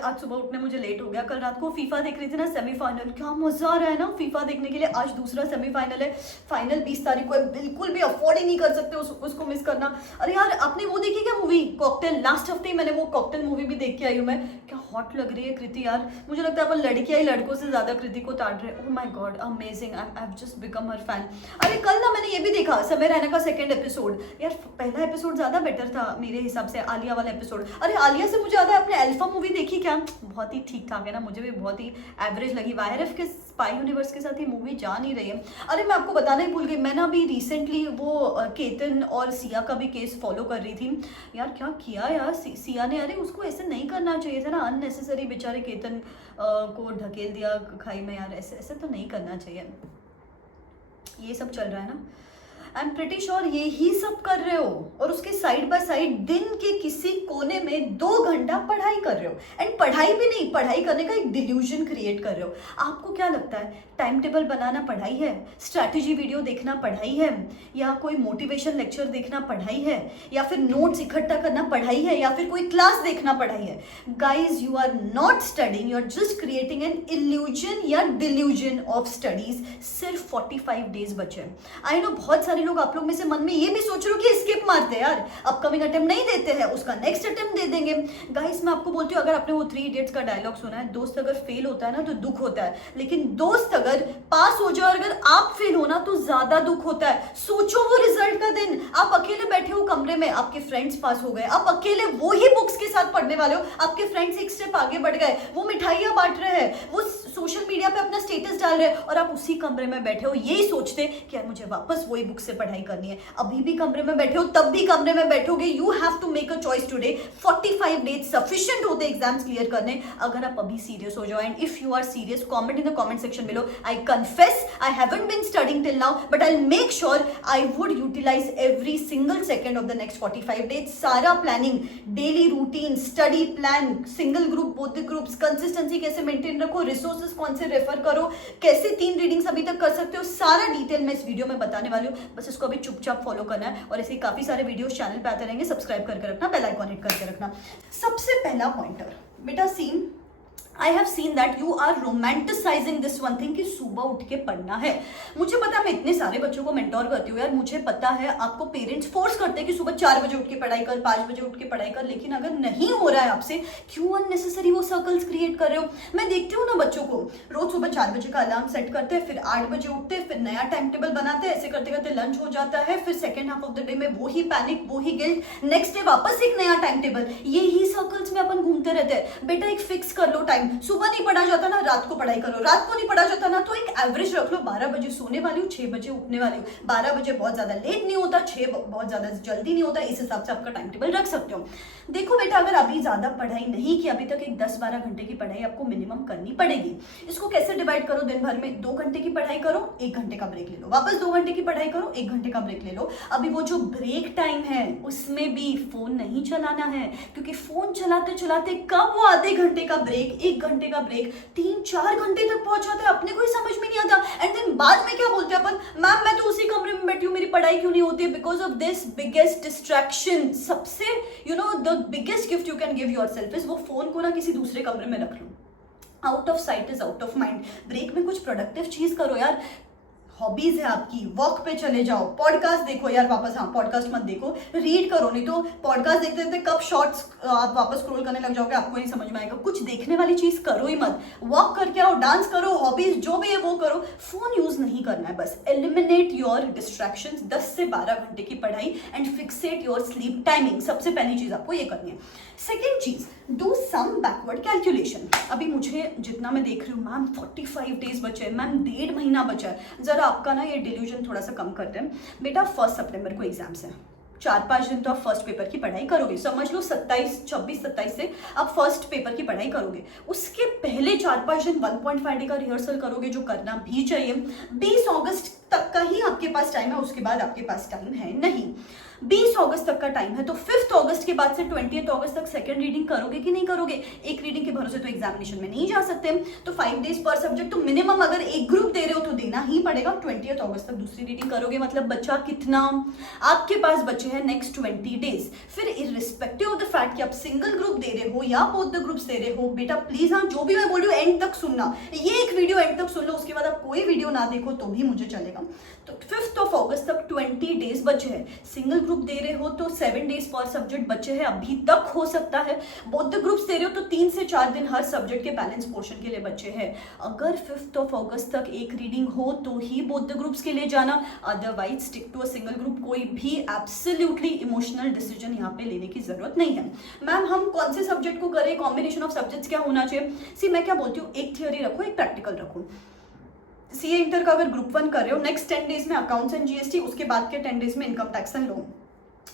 आज सुबह उठने मुझे लेट हो गया। कल रात को फीफा देख रही थी ना, सेमीफाइनल, क्या मजा आ रहा है ना फीफा देखने के लिए। आज दूसरा सेमीफाइनल है, फाइनल 20 तारीख को है, बिल्कुल भी अफोर्ड ही नहीं कर सकते उसको मिस करना। अरे यार आपने वो देखी क्या मूवी कॉकटेल? लास्ट हफ्ते ही मैंने वो कॉकटेल मूवी भी देख के आई हूँ मैं। क्या हॉट लग रही है कृति यार, मुझे लगता है अपन लड़कियां ही लड़कों से ज्यादा कृति को ताड़ रहे। Oh my God amazing, I have just become her fan. अरे कल ना मैंने ये भी देखा समय रैना का सेकंड एपिसोड। यार पहला एपिसोड ज्यादा बेटर था मेरे हिसाब से, आलिया वाला एपिसोड। अरे आलिया से मुझे ज्यादा अपने अल्फा मूवी देखी क्या, बहुत ही ठीक ठाक है ना, मुझे भी बहुत ही एवरेज लगी। वायरफ के स्पाई यूनिवर्स के साथ ये मूवी जा नहीं रही है। अरे मैं आपको बताना ही भूल गई, मैं ना अभी रिसेंटली वो केतन और सिया का भी केस फॉलो कर रही थी। यार क्या किया यार सिया ने, अरे उसको ऐसे नहीं करना चाहिए था ना, अननेसेसरी बेचारे केतन को ढकेल दिया खाई में। यार ऐसे ऐसे तो नहीं करना चाहिए। ये सब चल रहा है ना, आई एम प्रिटी श्योर ये ही सब कर रहे हो, और उसके साइड बाय साइड दिन के किसी कोने में 2 घंटा पढ़ाई कर रहे हो। एंड पढ़ाई भी नहीं, पढ़ाई करने का एक डिल्यूजन क्रिएट कर रहे हो। आपको क्या लगता है टाइम टेबल बनाना पढ़ाई है, स्ट्रैटेजी वीडियो देखना पढ़ाई है, या कोई मोटिवेशन लेक्चर देखना पढ़ाई है, या फिर नोट्स इकट्ठा करना पढ़ाई है, या फिर कोई क्लास देखना पढ़ाई है? Guys you are not studying, you are just creating an illusion या डिल्यूजन ऑफ स्टडीज। सिर्फ 45 डेज बचे। आई नो बहुत सारे लोग, आप लोग में से मन में ये भी सोच रहे हो कि स्किप मारते हैं यार, अपकमिंग अटेम्प्ट नहीं देते हैं, उसका नेक्स्ट अटेम्प्ट दे देंगे। गाइस मैं आपको बोलती हूँ, अगर आपने वो 3 इडियट्स का डायलॉग सुना है, दोस्त अगर फेल होता है ना तो दुख होता है, लेकिन दोस्त अगर पास हो जाए और अगर आप फेल हो ना तो ज्यादा दुख होता है। सोचो वो रिजल्ट का दिन, आप अकेले बैठे हो कमरे में, आपके फ्रेंड्स पास हो गए, आप अकेले वो ही बुक्स के साथ पढ़ने वाले हो, आपके फ्रेंड्स एक स्टेप आगे बढ़ गए, वो मिठाइयां बांट रहे हैं, वो सोशल मीडिया पे अपना स्टेटस डाल रहे हैं, और आप उसी कमरे में बैठे हो यही सोचते कि यार मुझे वापस वही बुक से पढ़ाई करनी है। अभी भी कमरे में बैठे हो, तब भी कमरे में बैठोगे। You have to make a choice today. 45 days sufficient होते एग्जाम्स क्लियर करने, अगर आप अभी सीरियस हो जाओ। And if you are serious, comment in the comment section below, I confess I haven't been studying till now, but I will make sure I would utilize every single second of the next 45 days. सारा planning, daily routine, study plan, single group, both the groups, consistency कैसे maintain रखो, resources कौन से refer करो, कैसे 3 readings अभी तक कर सकते हो, सारा डिटेल मैं इस वीडियो में बताने वाली हूँ। बस इसको अभी चुपचाप फॉलो करना है, और ऐसे काफी सारे वीडियोस चैनल पे आते रहेंगे। सब्सक्राइब करके रखना, बेल आइकॉन हिट करके रखना। सबसे पहला पॉइंटर बेटा, seen I have seen that you are romanticising this one thing कि सुबह उठ के पढ़ना है। मुझे पता है, मैं इतने सारे बच्चों को मेंटोर करती हूँ यार, मुझे पता है आपको पेरेंट्स फोर्स करते हैं कि सुबह 4 बजे उठ के पढ़ाई कर, 5 बजे उठ के पढ़ाई कर, लेकिन अगर नहीं हो रहा है आपसे, क्यों अननेसेसरी वो सर्कल्स क्रिएट कर रहे हो? मैं देखती हूँ ना बच्चों को, रोज सुबह 4 बजे का अलार्म सेट करते हैं, फिर 8 बजे उठते हैं, फिर नया टाइम टेबल बनाते हैं, ऐसे करते करते लंच हो जाता है, फिर second half of the day में वो ही पैनिक, वो ही गिल्ट, नेक्स्ट डे वापस एक नया टाइम टेबल, ये ही सर्कल्स में अपन घूमते रहते हैं। बेटा एक फिक्स कर लो टाइम, सुबह नहीं पढ़ा जाता ना रात को पढ़ाई करो, रात को नहीं पढ़ा जाता ना तो एक एवरेज रख लो, 12 बजे सोने वाली हूँ, 6 बजे उठने वाली हूँ। 12 बजे बहुत ज्यादा लेट नहीं होता, 6 बहुत ज्यादा जल्दी नहीं होता, इस हिसाब से आपका टाइम टेबल रख सकते हो। देखो बेटा, अगर अभी ज्यादा पढ़ाई नहीं की, अभी तक एक 10-12 घंटे की पढ़ाई आपको मिनिमम करनी पड़ेगी। इसको कैसे डिवाइड करो? दिन भर में 2 घंटे की पढ़ाई करो, 1 घंटे का ब्रेक ले लो, वापस 2 घंटे की पढ़ाई करो, 1 घंटे का ब्रेक ले लो। अभी वो जो ब्रेक टाइम है उसमें भी फोन नहीं चलाना है, क्योंकि फोन चलाते चलाते कब वो आधे घंटे का ब्रेक, 1 घंटे का ब्रेक 3-4 घंटे तक पहुंच जाते हैं, अपने को ही समझ में नहीं आता। एंड देन बाद में क्या बोलते हैं अपन, मैम मैं तो उसी कमरे में बैठी हूँ, मेरी पढ़ाई क्यों नहीं होती है? Because of this biggest distraction. सबसे the biggest gift you can give yourself is वो फोन को ना किसी दूसरे कमरे में रख लो। Out of sight is out of mind. Break में कुछ प्रोडक्टिव चीज करो यार, हॉबीज है आपकी, वॉक पे चले जाओ, पॉडकास्ट देखो यार वापस, हाँ पॉडकास्ट मत देखो, रीड करो, नहीं तो पॉडकास्ट देखते देखते कब शॉर्ट्स आप वापस स्क्रॉल करने लग जाओगे, आपको नहीं समझ में आएगा। कुछ देखने वाली चीज करो ही मत, वॉक करके आओ, डांस करो, हॉबीज जो भी है वो करो, फोन यूज नहीं करना है। बस एलिमिनेट योर डिस्ट्रैक्शंस, 10 से 12 घंटे की पढ़ाई, and Fixit your sleep timing. सबसे पहली चीज आपको ये करनी है। सेकेंड चीज, डू सम बैकवर्ड कैलकुलेशन। अभी मुझे जितना मैं देख रही हूँ, मैम 45 डेज बचे हैं, मैम 1.5 महीना बचा है, जरा आपका ना ये डिल्यूजन थोड़ा सा कम करते हैं। बेटा 1 सितंबर को एग्जाम्स है, 4-5 दिन तो आप फर्स्ट पेपर की पढ़ाई करोगे, समझ लो 26-27 से आप फर्स्ट पेपर की पढ़ाई करोगे। उसके पहले 4-5 दिन 1.5 डे का रिहर्सल करोगे, जो करना भी चाहिए। 20 अगस्त तक का ही आपके पास टाइम है, उसके बाद आपके पास टाइम है नहीं। 20 अगस्त तक का टाइम है, तो 5 अगस्त के बाद से 20 अगस्त तक सेकंड रीडिंग करोगे कि नहीं करोगे? एक रीडिंग के भरोसे तो एग्जामिनेशन में नहीं जा सकते, तो 5 डेज पर सब्जेक्ट, तो मिनिमम अगर एक ग्रुप दे रहे हो तो देना ही पड़ेगा। 20 अगस्त तक दूसरी रीडिंग करोगे, मतलब बचा कितना? आपके पास बचे हैं नेक्स्ट 20 डेज। फिर इररिस्पेक्टिव ऑफ द फैक्ट कि आप सिंगल ग्रुप दे रहे हो या बोथ द ग्रुप्स दे रहे हो, बेटा प्लीज हाँ जो भी मैं बोल रही हूँ एंड तक सुनना, ये एक वीडियो एंड तक सुन लो, उसके बाद आप कोई वीडियो ना देखो तो भी मुझे चलेगा। तो 5 अगस्त तक 20 डेज बचे हैं। सिंगल ग्रुप दे रहे हो तो 7 डेज पर सब्जेक्ट बचे हैं, अभी तक हो सकता है। बोथ द ग्रुप्स दे रहे हो तो 3 से 4 दिन हर सब्जेक्ट के बैलेंस पोर्शन के लिए बचे हैं। अगर 5 अगस्त तक एक रीडिंग हो तो ही बोथ द ग्रुप्स के लिए जाना, otherwise stick to a single group. कोई भी एब्सोल्युटली इमोशनल डिसीजन यहाँ पे लेने की जरूरत नहीं है। मैम हम कौन से सब्जेक्ट को करें, कॉम्बिनेशन ऑफ सब्जेक्ट्स क्या होना चाहिए? सी मैं क्या बोलती हूँ, एक थियोरी रखो, एक प्रैक्टिकल रखो। सीए इंटर का अगर ग्रुप 1 कर रहे हो, नेक्स्ट 10 डेज में अकाउंट्स एंड जीएसटी, उसके बाद के 10 डेज में income tax and law.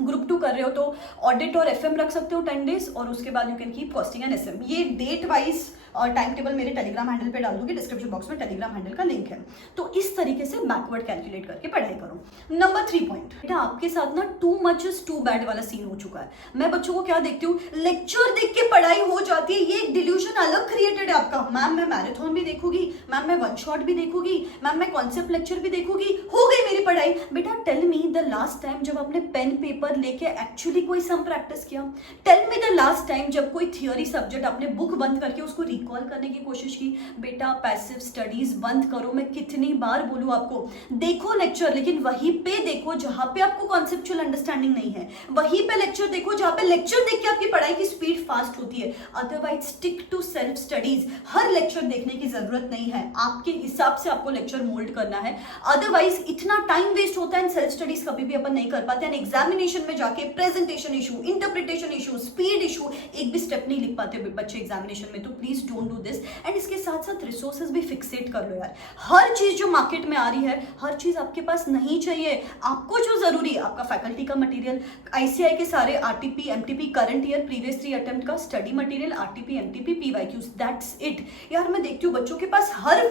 Group 2 कर रहे हो तो ऑडिट और एफएम रख सकते हो 10 डेज, और उसके बाद you can keep costing and SM. ये डेट वाइज टाइम टेबल मेरे टेलीग्राम हैंडल पे डाल दूंगी, डिस्क्रिप्शन बॉक्स में टेलीग्राम हैंडल का लिंक है। तो इस तरीके से बैकवर्ड कैलकुलेट करके पढ़ाई करो। नंबर 3 पॉइंट, बेटा आपके साथ ना too much is too bad वाला सीन हो चुका है। मैं बच्चों को क्या देखती हूँ, लेक्चर देख के पढ़ाई हो जाती है, ये एक डिल्यूजन अलग क्रिएटेड है आपका। मैम मैं मैराथन भी देखूंगी, मैम मैं वन शॉट भी देखूंगी, मैम मैं कॉन्सेप्ट लेक्चर भी देखूंगी, हो गई मेरी पढ़ाई। बेटा tell me the last time जब आपने पेन पेपर लेके एक्चुअली कोई सम प्रैक्टिस किया। Tell me the last time जब कोई थियोरी सब्जेक्ट आपने बुक बंद करके उसको रिकॉल करने की कोशिश की। बेटा पैसिव स्टडीज बंद करो, मैं कितनी बार बोलूं आपको, देखो लेक्चर लेकिन वहीं पे देखो जहां पे आपको कॉन्सेप्चुअल अंडरस्टैंडिंग नहीं है, वहीं पे लेक्चर देखो जहां पे लेक्चर देख के आपकी पढ़ाई की स्पीड फास्ट होती है। Otherwise stick to self studies. हर लेक्चर देखने की जरूरत नहीं है, आपके हिसाब से आपको लेक्चर मोल्ड करना है। अदरवाइज इतना टाइम वेस्ट होता है, सेल्फ स्टडीज कभी भी अपन नहीं कर पाते हैं। एग्जामिनेशन में जाके presentation issue, interpretation issue, speed issue, एक भी स्टेप नहीं लिख पाते बच्चे एग्जामिनेशन में। तो please don't do this. And इसके साथ साथ रिसोर्सेज भी फिक्सेट कर लो यार। हर चीज जो मार्केट में आ रही है, हर चीज आपके पास नहीं चाहिए। आपको जो जरूरी है, आपका फैकल्टी का मटेरियल, आईसीआई के सारे RTP MTP current year previous 3 attempt का study material, RTP MTP PYQs, that's it. यार मैं देखती हूँ बच्चों के पास हर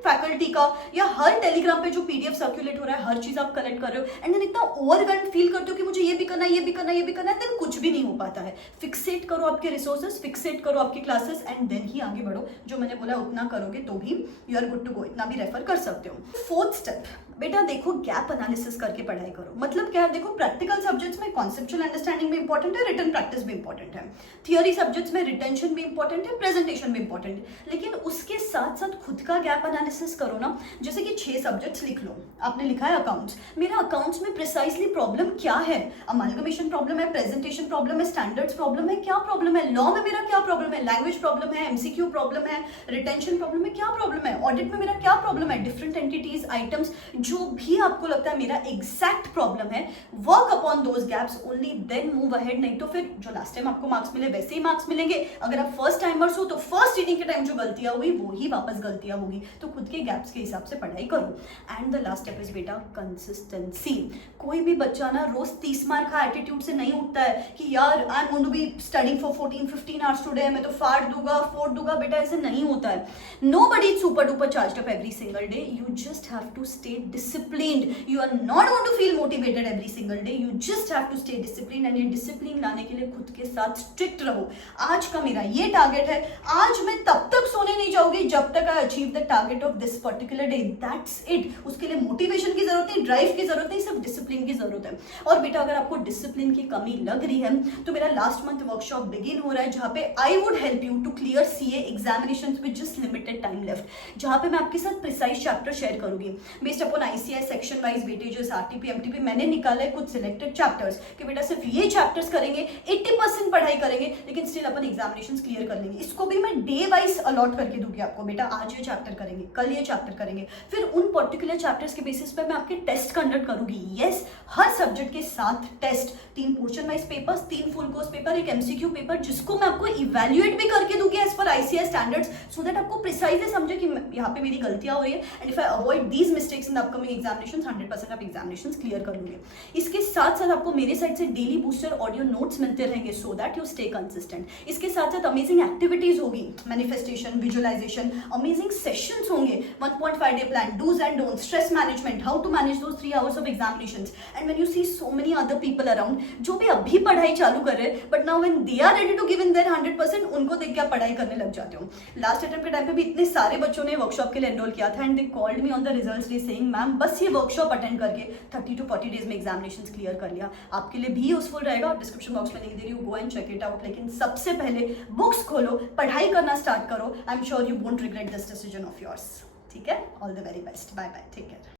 फैकल्टी का या हर टेलीग्राम पे जो पीडीएफ सर्कुलेट हो रहा है, हर चीज आप कलेक्ट कर रहे हो, एंड देन इतना ओवरवेल्म फील करते हो कि मुझे ये भी करना है, ये भी करना है, ये भी करना है, देन कुछ भी नहीं हो पाता है। फिक्सेट करो आपके रिसोर्सेज, फिक्सेट करो आपकी क्लासेस, एंड देन ही आगे बढ़ो। जो मैंने बोला उतना करोगे तो भी you are good to go, इतना भी रेफर कर सकते हो। 4th स्टेप, बेटा देखो गैप एनालिसिस करके पढ़ाई करो। मतलब क्या है, देखो प्रैक्टिकल सब्जेक्ट्स में कॉन्सेप्चुअल अंडरस्टैंडिंग भी इंपॉर्टेंट है, रिटन प्रैक्टिस भी इंपॉर्टेंट है। थियोरी सब्जेक्ट्स में रिटेंशन भी इंपॉर्टेंट है, प्रेजेंटेशन भी इंपॉर्टेंट है, लेकिन उसके साथ साथ खुद का गैप एनालिसिस करो ना। जैसे कि 6 सब्जेक्ट्स लिख लो, आपने लिखा है अकाउंट्स, मेरा अकाउंट्स में प्रिसाइसली प्रॉब्लम क्या है? अमालगमेशन प्रॉब्लम है, प्रेजेंटेशन प्रॉब्लम है, स्टैंडर्ड्स प्रॉब्लम है, क्या प्रॉब्लम है? लॉ में मेरा क्या प्रॉब्लम है? लैंग्वेज प्रॉब्लम है, एमसीक्यू प्रॉब्लम है, रिटेंशन प्रॉब्लम है, क्या प्रॉब्लम है? ऑडिट में मेरा क्या प्रॉब्लम है? डिफरेंट एंटिटीज, आइटम्स, जो भी आपको लगता है मेरा एग्जैक्ट प्रॉब्लम है, work upon those gaps, only then move ahead. नहीं तो फिर जो लास्ट टाइम आपको मार्क्स मिले वैसे ही मार्क्स मिलेंगे। अगर आप फर्स्ट टाइमर्स हो तो फर्स्ट रीडिंग के टाइम जो गलतियां हुई वो ही वापस गलतियां होगी। तो खुद के गैप्स के हिसाब से पढ़ाई करो। And the last step is बेटा कंसिस्टेंसी। कोई भी बच्चा ना रोज 30 मार्क का एटीट्यूड से नहीं उठता है कि यार I am going to be studying for 14-15 hours today, मैं तो फाड़ दूंगा, फोड़ दूंगा। बेटा ऐसे नहीं होता है। Nobody is super duper charged up every single day, you just have to stay disciplined. You are not going to feel motivated every single day, you just have to stay disciplined. And ये discipline लाने के लिए खुद के साथ strict रहो। आज का मेरा ये टारगेट है, आज मैं तब तक सोने नहीं जाऊंगी जब तक I achieve the target of this particular day, that's it. उसके लिए मोटिवेशन की जरूरत नहीं, ड्राइव की जरूरत नहीं, सिर्फ डिसिप्लिन की जरूरत है। और बेटा अगर आपको डिसिप्लिन की कमी लग रही है तो मेरा लास्ट मंथ वर्कशॉप बिगिन हो रहा है, जहां पे I would help you to clear CA examinations with just limited time left, जहां पे मैं आपके साथ प्रिसाइज चैप्टर शेयर करूंगी based upon ICI section wise weightages, RTP MTP. मैंने निकाला है कुछ सिलेक्टेड चैप्टर्स कि बेटा सिर्फ ये चैप्टर्स करेंगे, 80% पढ़ाई करेंगे, लेकिन स्टिल अपन एग्जामिनेशंस क्लियर कर लेंगे। इसको भी मैं डे वाइज अलॉट करके दूंगी आपको। बेटा आज ये चैप्टर करेंगे, कल ये चैप्टर करेंगे, फिर उन पर्टिकुलर चैप्टर्स के बेसिस पे मैं आपके टेस्ट कंडक्ट करूंगी। यस, हर सब्जेक्ट के साथ test, 3 portion wise papers, 3 full course paper, एक एमसीक्यू पेपर, जिसको मैं आपको इवैल्यूएट भी करके दूंगी as per ICI standards, so that आपको प्रिसाइजली समझे कि यहाँ पे मेरी गलतियां हो रही है। And if I avoid these mistakes in the upcoming examinations 100% आप एग्जामिनेशंस क्लियर कर लोगे। इसके साथ साथ आपको मेरे साइड से डेली बूस्टर ऑडियो नोट्स मिलते रहेंगे so that you stay consistent. इसके साथ साथ अमेजिंग एक्टिविटीज होगी, मैनिफेस्टेशन, विजुअलाइजेशन, अमेजिंग सेशंस होंगे, 1.5 day plan, dos and don'ts, stress management, how to manage those 3 hours of examinations. And when you see so many other people around जो भी अभी पढ़ाई चालू कर रहे हैं but now when they are ready to give in their 100%, उनको देख के आप पढ़ाई करने लग जाते हो। लास्ट अटेम्प्ट के टाइम पे भी इतने सारे बच्चों ने वर्कशॉप के लिए एनरोल किया था and they called me on the results day saying ma'am बस ये वर्कशॉप अटेंड करके 30 to 40 डेज में एग्जामिनेशंस क्लियर कर लिया। आपके लिए भी यूजफुल रहेगा, डिस्क्रिप्शन बॉक्स में नहीं दे रही हूँ, go and check it out. लेकिन सबसे पहले बुक्स खोलो, पढ़ाई करना स्टार्ट करो। I am sure you won't regret this decision of yours. ठीक है, all the very best, bye bye, take care.